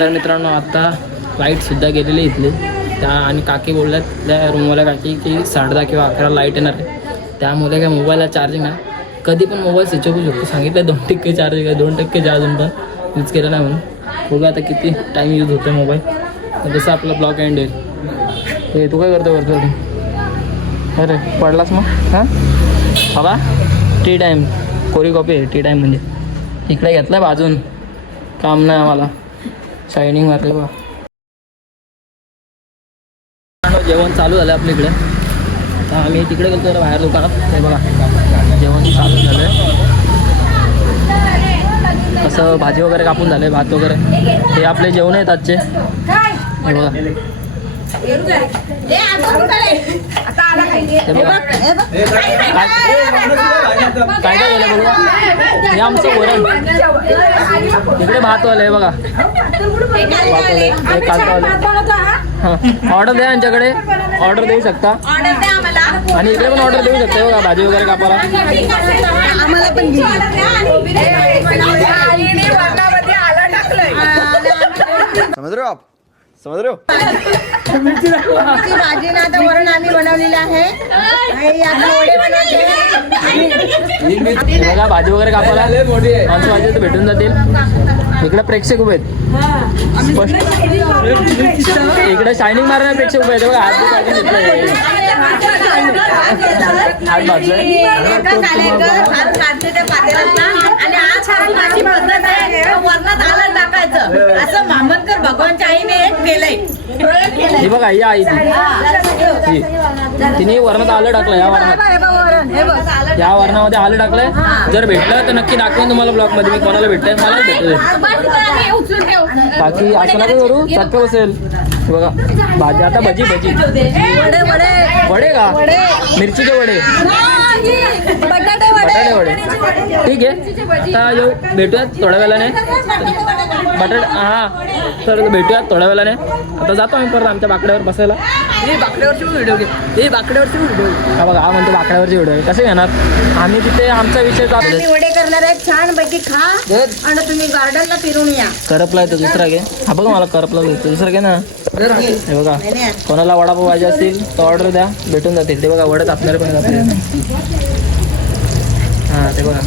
तर मित्रांनो आता लाईटसुद्धा गेलेली इथली त्या आणि काकी बोलल्यात त्या रूमवाल्या काकी की 10:30 किंवा 11 लाईट येणार आहे. त्यामुळे काय मोबाईलला चार्जिंग आहे, कधी पण मोबाईल स्विच ऑफ होऊ शकतो. सांगितलं 2% चार्जिंग आहे, 2% चार्जिंग पण यूज केलं नाही म्हणून. बघा आता किती टाईम यूज होतो मोबाईल. तर जसं आपला ब्लॉग एंड येईल. ते तू काय करतो अरे पडलास मग हां बाबा. टी टाईम कोरी कॉपी आहे टी टाईम म्हणजे. इकडे घेतलं बाजून काम नाही आम्हाला. शायनिंग मारले बा. जेवण चालू झालं आपल्या इकडे. तर आम्ही तिकडे गेलो तर बाहेर दुकानात. ते बघा जेवण चालू झालं आहे. कसं भाजी वगैरे कापून झालं आहे, भात वगैरे. हे आपले जेवण आहेत आजचे. हे बघा हे बघा काय काय झालं बघा. हे आमचं वरण. इकडे भात वालं आहे बघा. हां ऑर्डर द्या यांच्याकडे. ऑर्डर देऊ शकता आणि इकडे पण ऑर्डर देऊ शकता बघा भाजी वगैरे कापायला. समझ रहे हो आप? समझ रहे हो? भाजी ना आता वरण आम्ही बनवलेलं आहे. बघा भाजी वगैरे कापायला माणसं भाजी तर भेटून जातील. इकडे प्रेक्षक उभे आहेत स्पष्ट. इकडे शायनिंग मारणारे प्रेक्षक उभे आहेत बघा. हात भाजलं असं मामनकर भगवानच्या आईने केलंय. हे बघा ही आई तिने वरणात आलं टाकलं. या वरणामध्ये आलं टाकलंय. जर भेटलं तर नक्की दाखवेन तुम्हाला ब्लॉग मध्ये. मी कोणाला भेटतंय मला भेटतोय. बाकी असं नका करू चटक बसेल. हे बघा भाजी आता भजी वडे का मिरचीचे वडे बटाटे वडे ठीक आहे. आता येऊ भेटूयात थोड्या वेळाने. बटाटे हां तर भेटूयात थोड्या वेळाने. आता जातो आम्ही परत आमच्या बाकड्यावर बसायला. हे बाकड्यावरची व्हिडिओ घे. हे बाकड्यावरची व्हिडिओ हा बघा. हा म्हणतो बाकड्यावरची व्हिडिओ कसे घेणार. आम्ही तिथे आमचा विषय चालू वडे करणार आहे छान पैकी खा आणि तुम्ही गार्डनला फिरून या. करपला आहे तर दुसरा घे. हा बघा मला करपला दुसरा घे ना. हे बघा कोणाला वडापाव पाहिजे असतील तर ऑर्डर द्या भेटून जातील. ते बघा वडे तापणारे पण आपले. हां ते बघा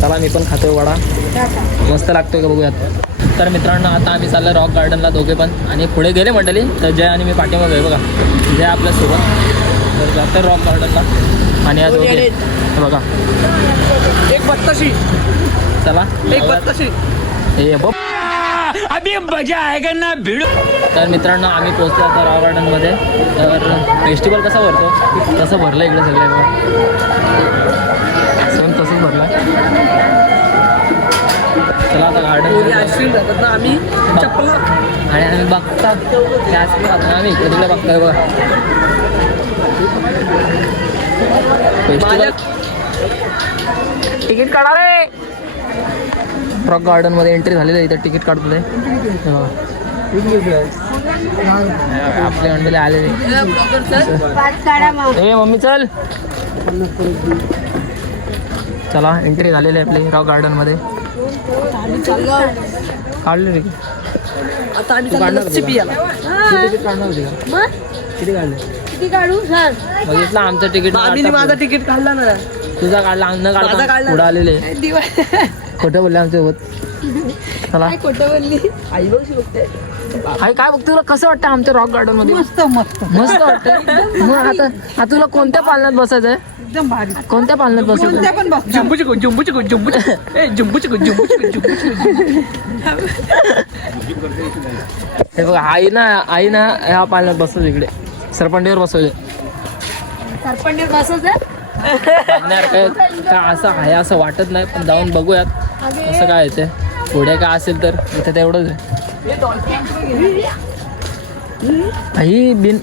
चला मी पण खातोय वडा. मस्त लागतोय का बघूयात. तर मित्रांनो आता आम्ही चाललो रॉक गार्डनला दोघे पण. आणि पुढे गेले मंडळी तर जय आणि मी पाठीमागे आहे बघा. जय आपल्यासोबत तर जातं रॉक गार्डनला. आणि या दोघे हे बघा एक बत्ताशी. चला एक बत्ताशी हे बघ अभी मजा आएगा ना भिडो. तर मित्रांनो आम्ही पोहोचलो आता रॉक गार्डनमध्ये. तर फेस्टिवल कसा भरतो तसं भरलं इकडे सगळं. सेम तसंच भरलं. चला आता गार्डन आईस्क्रीम खातात ना आम्ही चप्पल आणि आम्ही बघतात त्या आईस्क्रीम खातो ना आम्ही इकडे तिकडे बघतोय बघा. तिकीट काढा रे. रॉक गार्डन मध्ये एंट्री झालेली आहे. इथं तिकीट काढतोय आपले अंडले आलेले. ए मम्मी चल. चला एंट्री झालेली आहे आपली रॉक गार्डन मध्ये. काढले रे आता आम्ही तिकीट काढणार होती का. किती काढले किती काढू सर. बघितलं आमचं तिकीट. माझं तिकीट काढलं ना. तुझा काढला न काढता पुढे आलेले. खोटं बोलले आमच्यासोबत. चला खोटं बोलली आई बघ बघते. आई काय बघते तुला कसं वाटतं आमच्या रॉक गार्डन मध्ये. मस्त मस्त मस्त वाटतं. मग आता तुला कोणत्या पालनात बसायचं आहे. एकदम भारी. कोणत्या पालनात बसायचं. हे बघा आई ना ह्या पालनात बसतो. इकडे सरपंडीवर बसवले. सरपंडीवर बसायचं का असं आहे असं वाटत नाही पण जाऊन बघूयात असं काय येते. पुढे काय असेल तर इथे तेवढंच आहे. ही बिन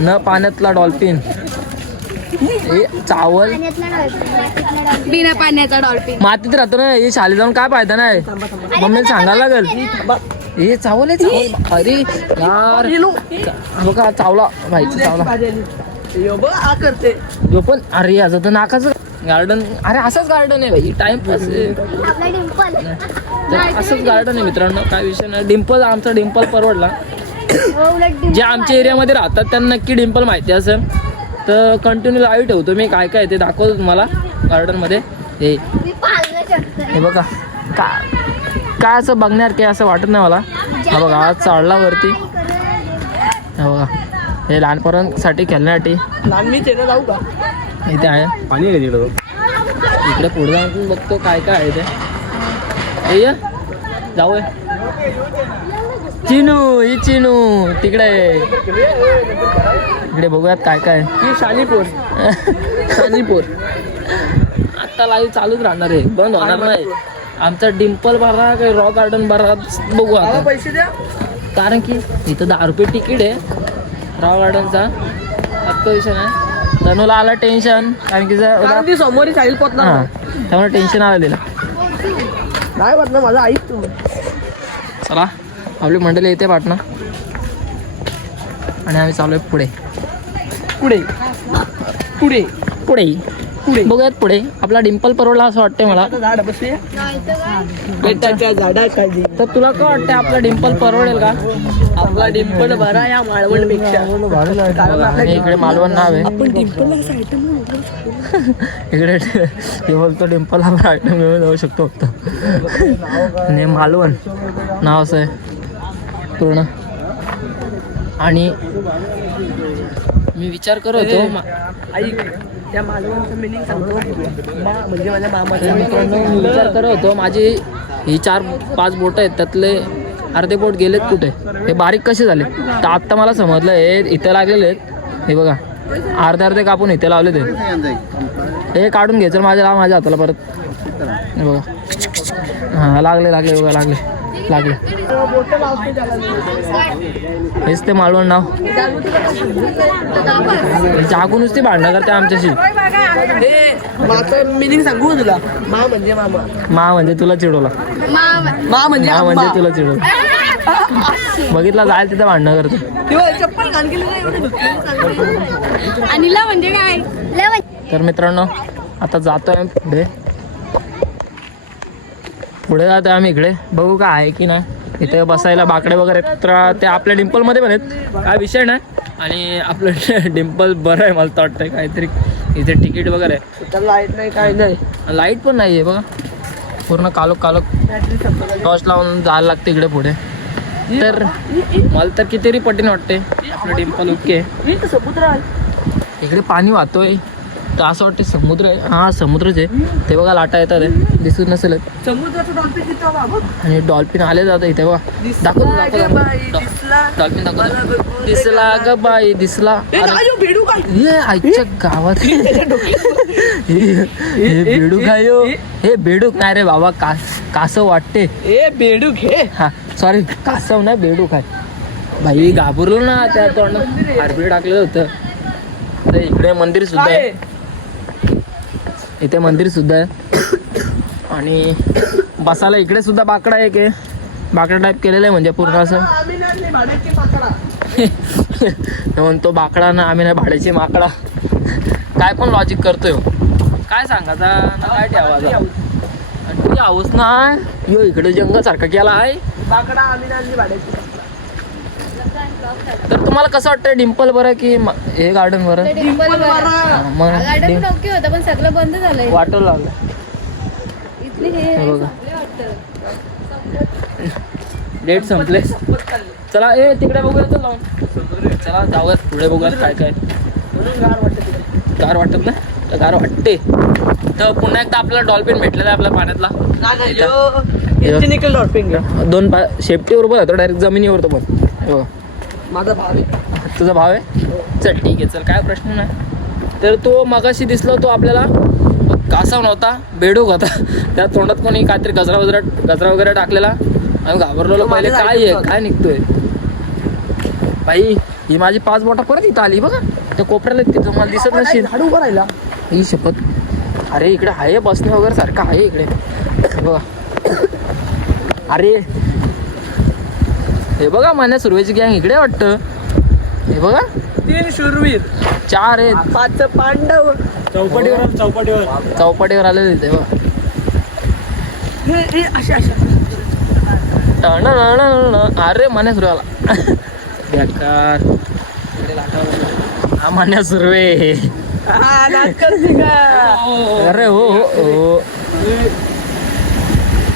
न पाण्यातला डॉल्फिन. हे चावल बिना पाण्याचा डॉल्फिन मातीत राहतो ना. हे शाळेत जाऊन काय फायदा नाही. मम्मीला सांगायला लागेल. हे चावल आहे चावल. अरे यार बघा चावला भाईचा चावला. यो पण अरे याचं तर नाकाचं गार्डन. अरे असंच गार्डन आहे भाई टाइमपास. तर असंच गार्डन आहे मित्रांनो, काय विषय नाही. डिम्पल, आमचा डिम्पल परवडला. जे आमच्या एरियामध्ये राहतात त्यांना नक्की डिम्पल माहिती असेल, तर कंटिन्यू लाईव्ह ठेवतो मी, काय काय ते दाखवतो तुम्हाला गार्डनमध्ये. हे बघा काय असं बघणार काय असं वाटत नाही मला. हा बघा आज चढला वरती. हा बघा हे लहान पोरांसाठी खेळण्यासाठी लहान मी ते जाऊ का? इथे आहे पाणी आहे तिकडं. इकडे पुढे जाऊन बघतो काय काय आहे ते. हे ये, जाऊया. चिनू, ही चिनू तिकडे आहे. इकडे बघूयात काय काय आहे. ही शालीपूर शालीपूर आता लाईव्ह चालूच राहणार आहे, बंद होणार नाही. आमचा डिम्पल भरा काही रॉक गार्डन भरा बघू आता, पैसे द्या. कारण की इथं 10 रुपये तिकीट आहे रॉक गार्डनचा. अक्का विषय नाही. तनूला आला टेन्शन, कारण की कारण ती समोर चालेल पोत ना. हां त्यामुळे टेन्शन आलेलं. काय वाटलं माझं ऐक तू. चला आपली मंडळी येते पाटणा आणि आम्ही चालू आहे पुढे पुढे पुढे पुढे पुढे बघूयात पुढे. आपला डिम्पल परवडला असं वाटतंय मला. झाड बसते बेटाच्या झाडाखाली. तर तुला काय वाटतंय आपला डिम्पल परवडेल का? आपला डिंपल भरा या माळवण पेक्षा. आणि इकडे मालवण नाव आहे. आपण डिंपलला असं आयटम इकडे हे बोलतो डिम्पल आपण आयटम घेऊन जाऊ शकतो फक्त. आणि मालवण नाव असं आहे पूर्ण. आणि मी विचार करत होतो ऐक त्या मालवणचं मिनिंग सांगतो. म्हणजे माझ्या मामाचं मित्रांनो, मी विचार करत होतो माझी ही 4-5 बोट आहेत त्यातले अर्धे बोट गेलेत कुठे, हे बारीक कसे झाले. तर आत्ता मला समजलं हे इथे लागलेले आहेत. हे बघा अर्धे कापून इथे लावले ते. हे काढून घ्यायचं माझ्या हाताला परत. हे बघा हां लागले बघा लागले. हेच ते मालवण नाव. जागून नुसती भांडणं करते आमच्याशी. मिनिंग सांगू का तुला. मा म्हणजे मामा. मा म्हणजे तुला चिडवला. मा म्हणजे मा म्हणजे तुला चिडवला. बघितला जायला तिथं भांडणं करते. चप्पल घाण केली अनिला म्हणजे काय? तर मित्रांनो आता जातोय पुढे जातोय आम्ही. इकडे बघू काय आहे की नाही. इथे बसायला बाकडे वगैरे तर ते आपल्या डिम्पलमध्ये पण आहेत, काय विषय नाही. आणि आपलं डिम्पल बरं आहे मला तर वाटतंय. काहीतरी इथे तिकीट वगैरे आहे. लाईट नाही काय नाही. लाईट पण नाही आहे बघा. पूर्ण कालोख टॉर्च लावून जायला लागते इकडे पुढे. तर मला तर कितीतरी पटीने वाटते आपलं डिम्पल ओके. समुद्र इकडे पाणी वाहतोय तर असं वाटतं समुद्र आहे. हां समुद्रच आहे. ते बघा लाटा येतात आहे, दिसत नसेल. समुद्राचं डॉल्फिन तिथं बाबा. आणि डॉल्फिन आले जातं इथे बघा. दाखवतो डॉल्फिन दाखवतो. दिसला ग बाई दिसला. भेडू काय हे आईच्या गावात हे बेडूक आहे हो. हे बेडूक नाही रे बाबा, कासव वाटते. ए बेडूक हे. हा सॉरी कासव नाही बेडूक आहे. भाई घाबरलो ना त्या तोंडात हारबीड टाकलेलं होतं. तर इकडे मंदिर सुद्धा आहे. इथे मंदिर सुद्धा आहे. आणि बसायला इकडे सुद्धा बाकडा एक आहे. बाकडा टाईप केलेलं आहे म्हणजे पूर्ण असं. म्हणतो बाकडा ना आम्ही नाही भाड्याची माकडा. काय पण लॉजिक करतोय काय सांगायचा ना काय ठेवायचा. आणि हाऊस ना यो इकडे जंगल सारखा केला आहे. बाकडा आम्ही नाही भाड्याची. तर तुम्हाला कसं वाटतं डिम्पल बरं की हे गार्डन बरं? मग गार्डन ओके होतं पण सगळं बंद झालंय. वाटू लागलं. इथली हे बघा डेट संपले. चला ए तिकडे बघूया तर लावून. चला जाऊयात पुढे बघूयात काय काय. गार वाटत ना तर गार वाटते. तर पुन्हा एकदा आपल्याला डॉल्फिन भेटलेला आहे आपल्या पाण्यातला. निकल डॉल्फिन 2 शेपटीवर बघ तो डायरेक्ट जमिनीवर तो पण. हो माझा भाव आहे. तुझा भाव आहे. चल ठीक आहे चल काय प्रश्न नाही. तर तो मगाशी दिसला तो आपल्याला कासव नव्हता बेडूक होता. त्या तोंडात कोणी काहीतरी गजरा वगैरे टाकलेला. आम्ही घाबरलो पहिले काय आहे काय निघतोय. भाई ही माझी 5 बोटा परत इथं आली बघा. त्या कोपऱ्याला तिथं मला दिसत नसेल. झाड उभं राहिला ही शपथ. अरे इकडे आहे बसणे वगैरे सारखं आहे इकडे बघा. अरे हे बघा मान्या सुरवेची गँग इकडे वाटतं. हे बघा 3 शूरवीर 4 आहेत. 5 पांडव चौपाटीवर चौपाटीवर आलेले ते बघा. हे अशा अरे मान्या सुरू आला बेकार हा मान्या सुरवे अरे हो हो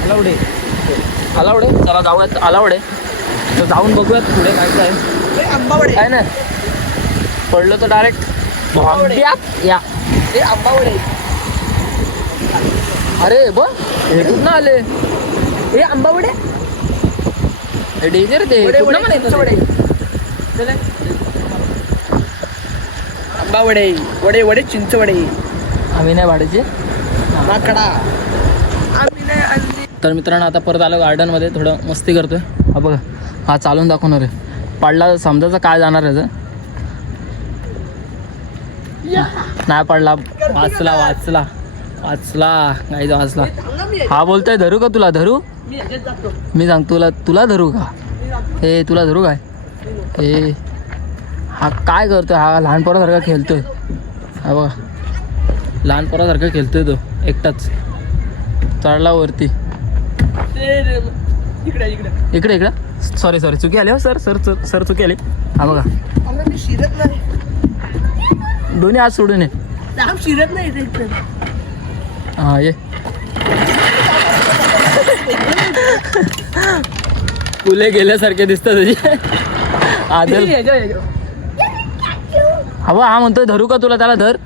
आलावडे चला जाऊयात आलावडे तर जाऊन बघूयात पुढे काय काय आंबावडे काय ना पडलं तर डायरेक्ट या आंबावडे अरे बघ हे कुठं आले हे आंबावडे हे डेंजर ते कुठनं पण येतं ते. चला. आंबावडे वडे वडे चिंचवडे आम्ही नाही वाढायचे माकडा आम्ही नाही आणली. तर मित्रांनो आता परत आलो गार्डनमध्ये थोडं मस्ती करतोय हा बघा हा चालून दाखवणार आहे पडला समजायचं काय जाणार आहे नाही पडला वाचला गाईचा वाचला हा बोलतोय धरू का तुला धरू मी ह्याच्यात जातो मी सांगतो तुला धरू का हे तुला धरू काय हे हा काय करतोय हा लहान पोरासारखा खेळतोय हा बघा लहान पोरासारखा खेळतोय तो एकटाच चढला वरती इकडे सॉरी चुकी आली हो सर चुकी आली हा बघा मी शिरत नाही दोन्ही हात सोडून ये राम शिरत नाही इथे. हा ये फुले गेल्यासारखे दिसतात तुझे आदल हवा हा म्हणतोय धरू का तुला त्याला धर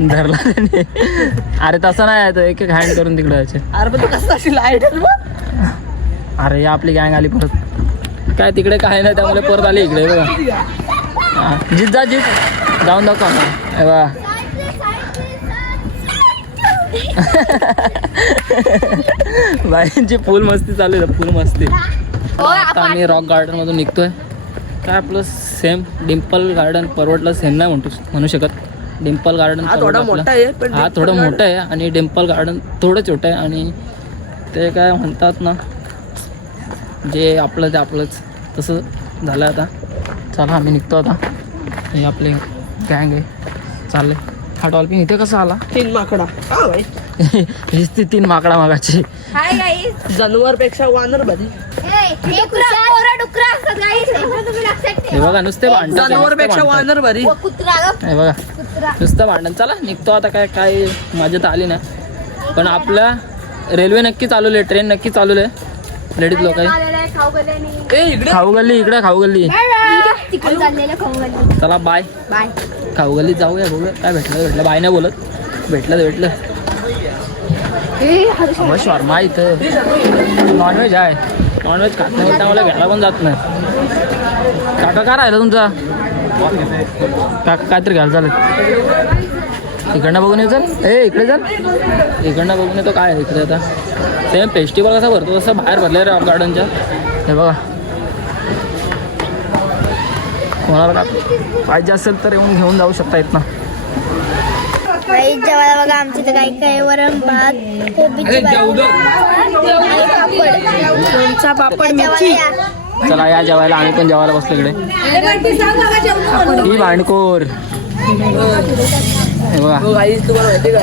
धरला त्याने अरे तसं नाही आहे एक हँड करून तिकडे यायचे अरे पण तू कसं अशी लाईट अरे या आपली गँग आली परत काय तिकडे काय नाही त्यामुळे परत आली इकडे बघा जीत जाऊन दाखव हे बघा बाईंची फुल मस्ती चालू आहे फुल मस्ती आता आम्ही रॉक गार्डन मधून निघतोय काय आपलं सेम डिम्पल गार्डन परवडलं सेम नाही म्हणू शकत डिम्पल गार्डन हा थोडा मोठा आहे पण हा थोडं मोठं आहे आणि डिम्पल गार्डन थोडं छोटं आहे आणि ते काय म्हणतात ना जे आपलं ते आपलंच तसं झालं आता चला आम्ही निघतो आता हे आपले गँग आहे चालले हा डॉल्फिन इथे कसा आला 3 माकडा हा भाई हीच ती 3 माकडा मागाची हाय गाईस जानवर पेक्षा वानर भारी डुकरा असतात गाईस तुम्ही लक्षात हे बघा नुसते भांडण जानवर पेक्षा वानर भारी कुत्रा हे बघा नुसतं भांडण चला निघतो आता काय मजा तर आली नाही पण आपल्या रेल्वे नक्की चालवले ट्रेन नक्की चालवले लेडीज लोक आहे खाऊ गल्ली इकडे खाऊ गल्ली तिकडे चाललेलं खाऊ गल्ली चला बाय बाय खाऊ गल्लीत जाऊया बघूया काय भेटलं बाय नाही बोलत भेटलं शर्मा इथं नॉनव्हेज आहे नॉनव्हेज खात नाही त्यामुळे घ्यायला पण जात नाही काका काय राहिलं तुमचा काका काहीतरी घ्यायला चालेल इकडनं बघून ये चल इकडे चल इकडनं बघून येतो काय आहे इकडे आता सेम फेस्टिवल कसा भरतो तसं बाहेर भरलं रॉक गार्डनच्या हे बघा कोणाला पाहिजे असेल तर येऊन घेऊन जाऊ शकता इथनं जेवायला बघा आमची तर काही काही वरण भात कोबीची पापड मिरची चला या जेवायला आम्ही पण जेवायला बसलो इकडे ही भांडखोर हे बघा तुम्हाला माहिती का